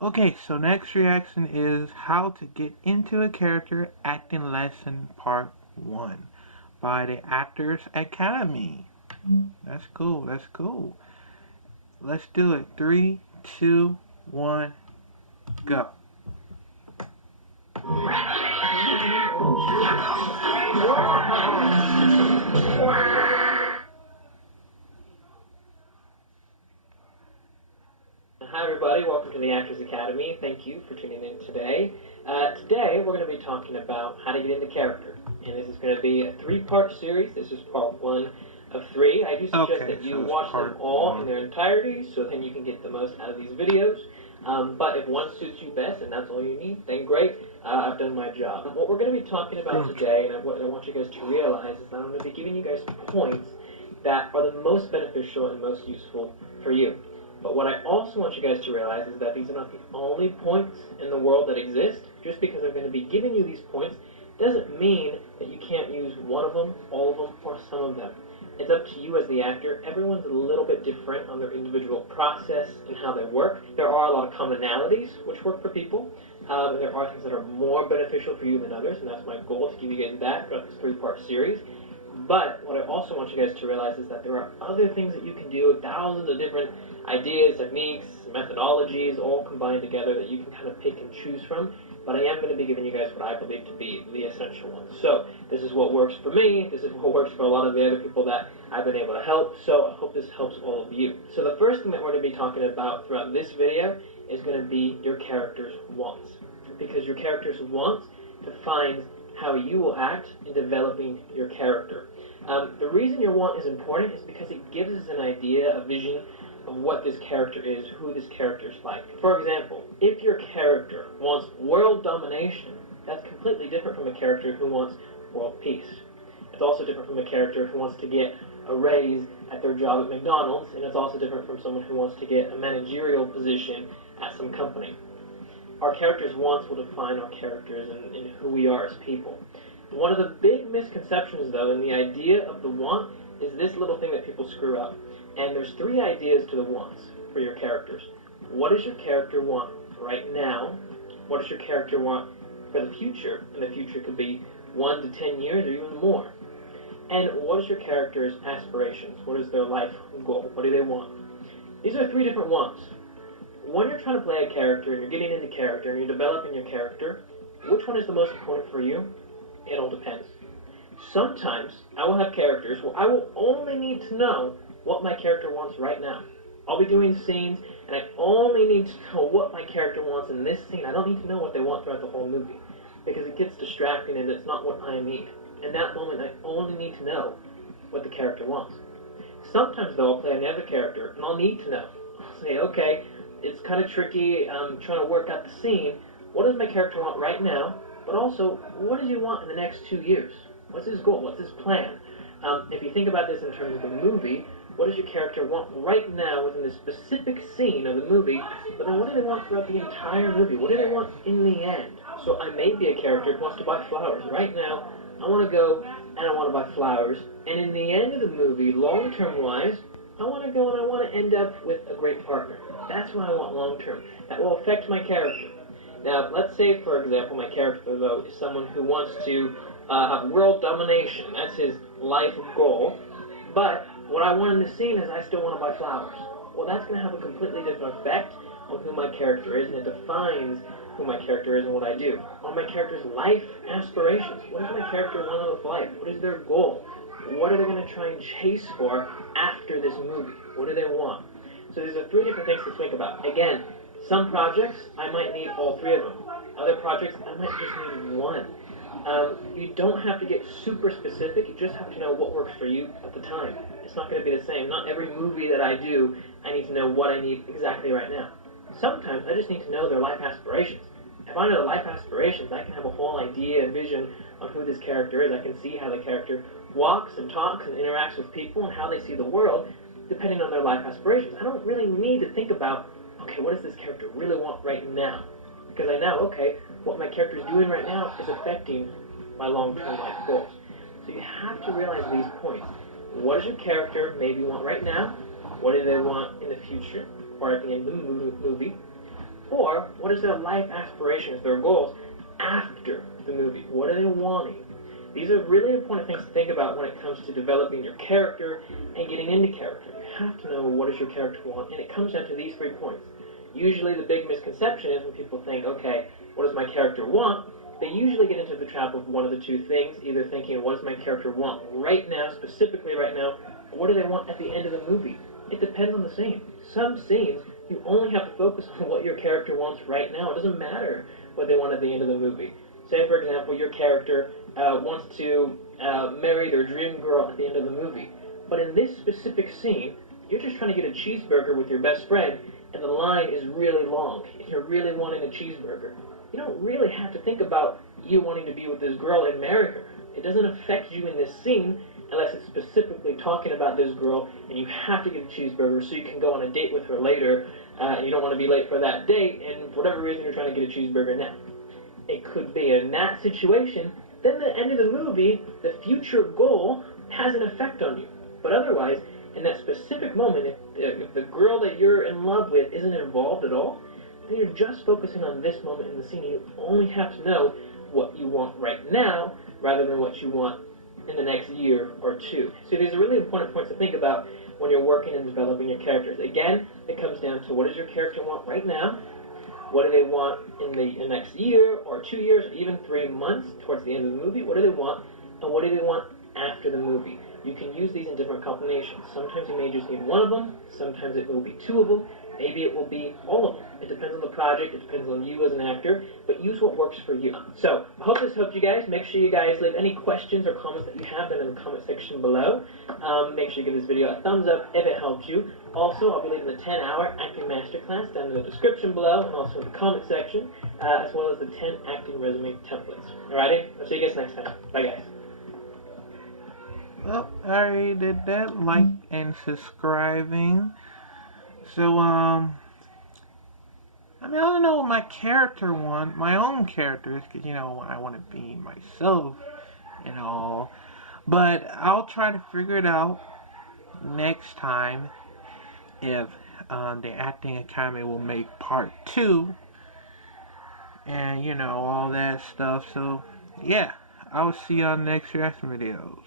Okay, so next reaction is How to Get Into a Character Acting Lesson Part 1 by the Actors Academy. That's cool, that's cool. Let's do it. 3, 2, 1, go. Hi everybody, welcome to the Actors Academy. Thank you for tuning in today. Today we're going to be talking about how to get into character. And this is going to be a 3-part series. This is part 1 of 3. I do suggest that you watch them all in their entirety so then you can get the most out of these videos. But if one suits you best and that's all you need, then great. I've done my job. And what we're going to be talking about today, and what I want you guys to realize, is that I'm going to be giving you guys points that are the most beneficial and most useful for you. But what I also want you guys to realize is that these are not the only points in the world that exist. Just because I'm going to be giving you these points doesn't mean that you can't use one of them, all of them, or some of them. It's up to you as the actor. Everyone's a little bit different on their individual process and how they work. There are a lot of commonalities which work for people. There are things that are more beneficial for you than others, and that's my goal, to give you guys that throughout this 3-part series. But what I also want you guys to realize is that there are other things that you can do, thousands of different ideas, techniques, methodologies, all combined together that you can kind of pick and choose from. But I am going to be giving you guys what I believe to be the essential ones. So this is what works for me. This is what works for a lot of the other people that I've been able to help. So I hope this helps all of you. So the first thing that we're going to be talking about throughout this video is going to be your character's wants. Because your character's wants defines how you will act in developing your character. The reason your want is important is because it gives us an idea, a vision of what this character is, who this character is like. For example, if your character wants world domination, that's completely different from a character who wants world peace. It's also different from a character who wants to get a raise at their job at McDonald's, and it's also different from someone who wants to get a managerial position at some company. Our characters' wants will define our characters and who we are as people. One of the big misconceptions, though, in the idea of the want is this little thing that people screw up. And there's 3 ideas to the wants for your characters. What does your character want right now? What does your character want for the future? And the future could be 1 to 10 years or even more. And what is your character's aspirations? What is their life goal? What do they want? These are 3 different wants. When you're trying to play a character and you're getting into character and you're developing your character, which one is the most important for you? It all depends. Sometimes I will have characters where I will only need to know what my character wants right now. I'll be doing scenes and I only need to know what my character wants in this scene. I don't need to know what they want throughout the whole movie because it gets distracting and it's not what I need. In that moment, I only need to know what the character wants. Sometimes, though, I'll play another character and I'll need to know. I'll say, okay, it's kind of tricky. I'm trying to work out the scene. What does my character want right now? But also, what does he want in the next 2 years? What's his goal? What's his plan? If you think about this in terms of the movie, what does your character want right now within the specific scene of the movie, but then what do they want throughout the entire movie? What do they want in the end? So I may be a character who wants to buy flowers. Right now, I want to go and I want to buy flowers. And in the end of the movie, long-term wise, I want to go and I want to end up with a great partner. That's what I want long-term. That will affect my character. Now, let's say, for example, my character, though, is someone who wants to have world domination. That's his life goal. But what I want in the scene is I still want to buy flowers. Well, that's going to have a completely different effect on who my character is, and it defines who my character is and what I do. On my character's life aspirations. What does my character want out of life? What is their goal? What are they going to try and chase for after this movie? What do they want? So these are 3 different things to think about. Again, some projects, I might need all 3 of them. Other projects, I might just need 1. You don't have to get super specific. You just have to know what works for you at the time. It's not going to be the same. Not every movie that I do, I need to know what I need exactly right now. Sometimes I just need to know their life aspirations. If I know their life aspirations, I can have a whole idea and vision on who this character is. I can see how the character walks and talks and interacts with people and how they see the world depending on their life aspirations. I don't really need to think about, okay, what does this character really want right now? Because I know, okay, what my character is doing right now is affecting my long-term life goals. So you have to realize these points. What does your character maybe want right now? What do they want in the future or at the end of the movie? Or are, what is their life aspirations, their goals after the movie? What are they wanting? These are really important things to think about when it comes to developing your character and getting into character. You have to know what does your character want, and it comes down to these 3 points. Usually the big misconception is when people think, okay, what does my character want? They usually get into the trap of one of the 2 things, either thinking, what does my character want right now, specifically right now, or what do they want at the end of the movie? It depends on the scene. Some scenes, you only have to focus on what your character wants right now. It doesn't matter what they want at the end of the movie. Say, for example, your character wants to marry their dream girl at the end of the movie. But in this specific scene, you're just trying to get a cheeseburger with your best friend, and the line is really long, and you're really wanting a cheeseburger. You don't really have to think about you wanting to be with this girl and marry her. It doesn't affect you in this scene unless it's specifically talking about this girl, and you have to get a cheeseburger so you can go on a date with her later, and you don't want to be late for that date, and for whatever reason you're trying to get a cheeseburger now. It could be in that situation, then the end of the movie, the future goal has an effect on you. But otherwise, in that specific moment, if the girl that you're in love with isn't involved at all, then you're just focusing on this moment in the scene. You only have to know what you want right now rather than what you want in the next year or 2. So these are really important points to think about when you're working and developing your characters. Again, it comes down to what does your character want right now? What do they want in the next year or 2 years or even 3 months towards the end of the movie? What do they want? And what do they want after the movie? You can use these in different combinations. Sometimes you may just need one of them. Sometimes it will be 2 of them. Maybe it will be all of them. It depends on the project. It depends on you as an actor. But use what works for you. So, I hope this helped you guys. Make sure you guys leave any questions or comments that you have in the comment section below. Make sure you give this video a thumbs up if it helped you. Also, I'll be leaving the 10-hour acting masterclass down in the description below and also in the comment section, as well as the 10 acting resume templates. Alrighty? I'll see you guys next time. Bye, guys. Well, I already did that, like and subscribing. So, I don't know what my character want, my own characters, because, I want to be myself and all. But I'll try to figure it out next time if the Acting Academy will make part 2. And, all that stuff. So, yeah, I'll see you on the next reaction videos.